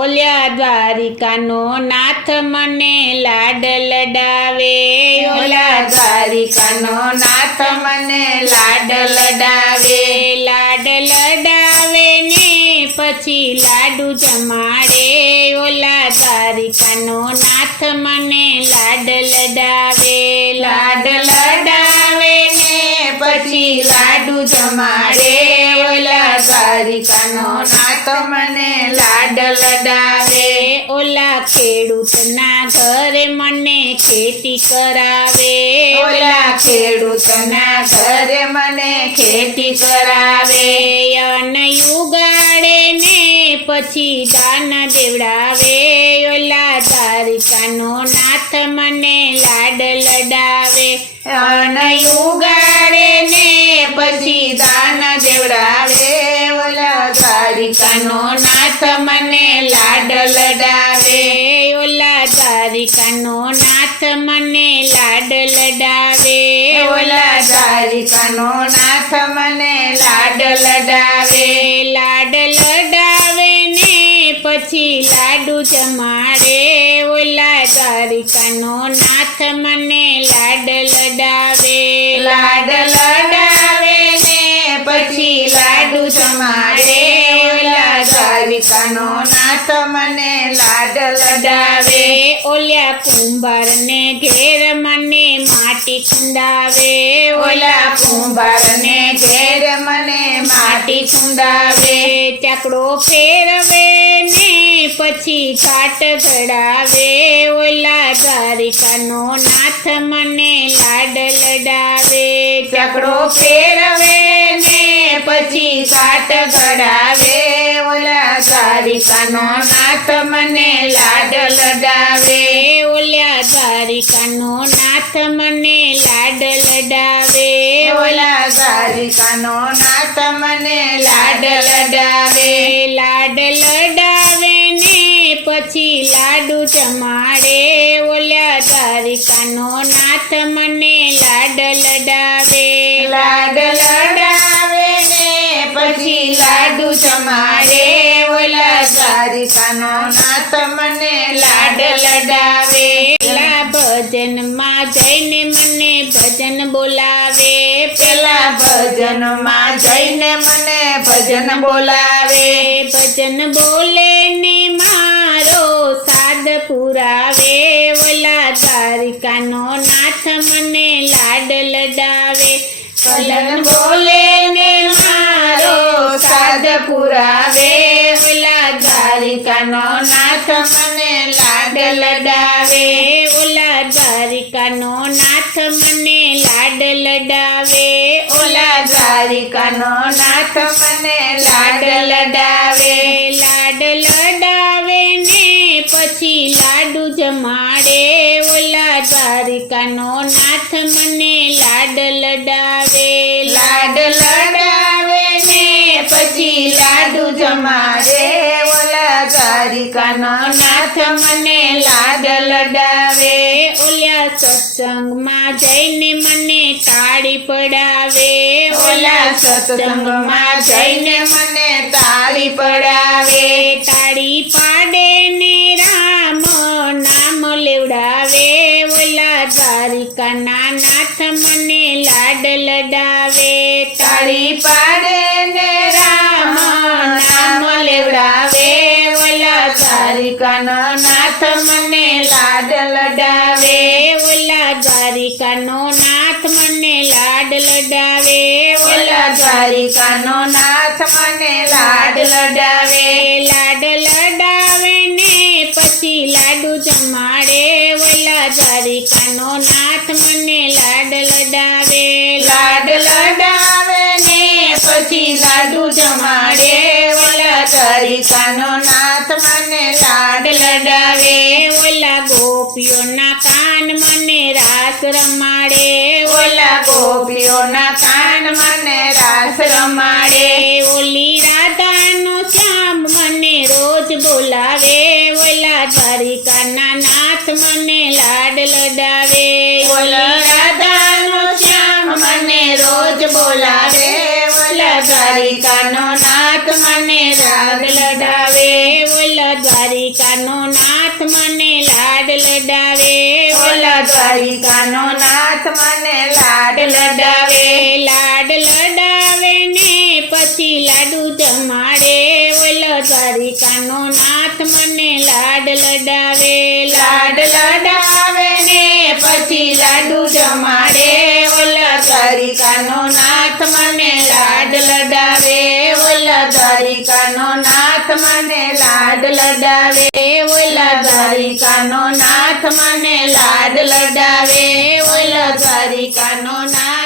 ઓલ્યા દ્વારિકાનો નાથ મને લાડ લડાવે, ઓલા દ્વારિકાનો નાથ મને લાડ લડાવે, લાડ લડાવે ને પછી લાડુ જમાડે, ઓલા દ્વારિકાનો નાથ મને લાડ લડાવે, લાડ લડાવે ને પછી લાડુ જમાડે, ઓલા દ્વારિકાનો નાથ મને લાડ લડાવે, ઓલા ખેડૂતના ઘરે મને ખેતી કરાવે, ઓલા ખેડૂતના ઘરે મને ખેતી કરાવે, અન્ન ઉગાડે ને પછી દાન દેવડાવે, ઓલા દ્વારિકાનો નાથ મને લાડ લડાવે, અન્ન ઉગાડે ને પછી દાન દેવડાવે, ઓલા દ્વારિકાનો નાથ મને લાડ લડાવે, ઓલા દ્વારિકાનો નાથ મને લાડ લડાવે, ઓલા દ્વારિકાનો નાથ મને લાડ લડાવે, લાડ લડાવે ને પછી લાડુ જમાડે, ઓલા દ્વારિકાનો નાથ મને લાડ લડાવે, લાડ લડાવે ને પછી લાડુ જમાડે, ઓલા દ્વારિકાનો નાથ મને લાડ લડાવે, ઓલ્યા કુંભારને ઘેર મને માટી ખુંડાવે, ઓલા કુંભારને ઘેર મને માટી ખુંડાવે, ચાકડો ફેરવે ને પછી કાટ ઘડાવે, ઓલા દ્વારિકાનો નાથ મને લાડ લડાવે, ચકડો ફેરવે ને પછી કાટ ઘડાવે, ઓલા દ્વારિકાનો નાથ મને લાડ લડાવે, ઓલ્યા દ્વારિકાનો નાથ મને લાડ લડાવે, ઓલા દ્વારિકાનો નાથ મને લાડ લડાવે, લાડ લડાવે ને પછી લાડુ જમાડે, ઓલ્યા દ્વારિકાનો નાથ મને લાડ લડાવે, લાડ લડાવે ને પછી લાડુ જમાડે, ઓલા દ્વારિકાનો નાથ મને લાડ લડાવે, પેલા ભજનમાં જઈને મને ભજન બોલાવે, પેલા ભજનમાં જઈને મને ભજન બોલાવે, ભજન બોલે ને મારો સાદ પુરાવે, ઓલા દ્વારિકાનો નાથ મને લાડ લડાવે, ભજન બોલે ને મારો સાદ પુરાવે, ઓલા દ્વારિકાનો નાથ મને લાડ લડાવે, ઓલા દ્વારિકાનો નાથ મને લાડ લડાવે, ઓલા દ્વારિકાનો નાથ મને લાડ લડાવે, લાડ લડાવે ને પછી લાડુ જમાડે, ઓલા દ્વારિકાનો નાથ મને લાડ લડાવે, લાડ લડાવે ને પછી લાડુ જમાડે, ઓલા દ્વારિકાનો નાથ મને લાડ લડાવે, ઓલ્યા સત્સંગમાં જઈને મને તાળી પડાવે, ઓલા સત્સંગમાં જઈને મને તાળી પડાવે, તાળી પાડે ને રામ નામ લેવડાવે, ઓલા દ્વારિકાના નાથ મને લાડ લડાવે, તાળી પાડે ને રામ નામ લેવડાવે, ઓલા દ્વારિકાનો નાથ મને લાડ લડાવે, ઓલા દ્વારિકાનો નાથ મને લાડ લડાવે, ઓલા દ્વારિકાનો નાથ મને લાડ લડાવે, લાડ લડાવે ને પછી લાડુ જમાડે, ઓલા દ્વારિકાનો નાથ મને લાડ લડાવે, લાડ લડાવે ને પછી લાડુ જમાડે, ઓલા દ્વારિકાનો નાથ મને લાડ લડાવે, ઓલા ગોપીઓના કાન મને રાસ રમાડે, ઓલા ગોપીઓના કાન મને રાસ રમાડે, ઓલી રાધાનો શ્યામ મને રોજ બોલાવે, ઓલા દ્વારિકાના નાથ મને લાડ લડાવે, ઓલા રાધાનો શ્યામ મને રોજ બોલાવે, ઓલા દ્વારિકાનો નાથ મને રાગ લડાવે, ઓલા દ્વારિકા ઓલા દ્વારિકાનો નાથ મને લાડ લડાવે. લાડ લડાવે ને પછી લાડુ જમાડે ઓલો દ્વારિકાનો નાથ મને લાડ લડાવે. લાડ લડાવે ને પછી લાડુ જમાડે. ઓલા દ્વારિકાનો નાથ મને લાડ લડાવે. ઓલા દ્વારિકાનો નાથ મને લાડ લડાવે. ઓલા દ્વારિકાનો નાથ મને લાડ લડાવે. ઓલા દ્વારિકાનો નાથ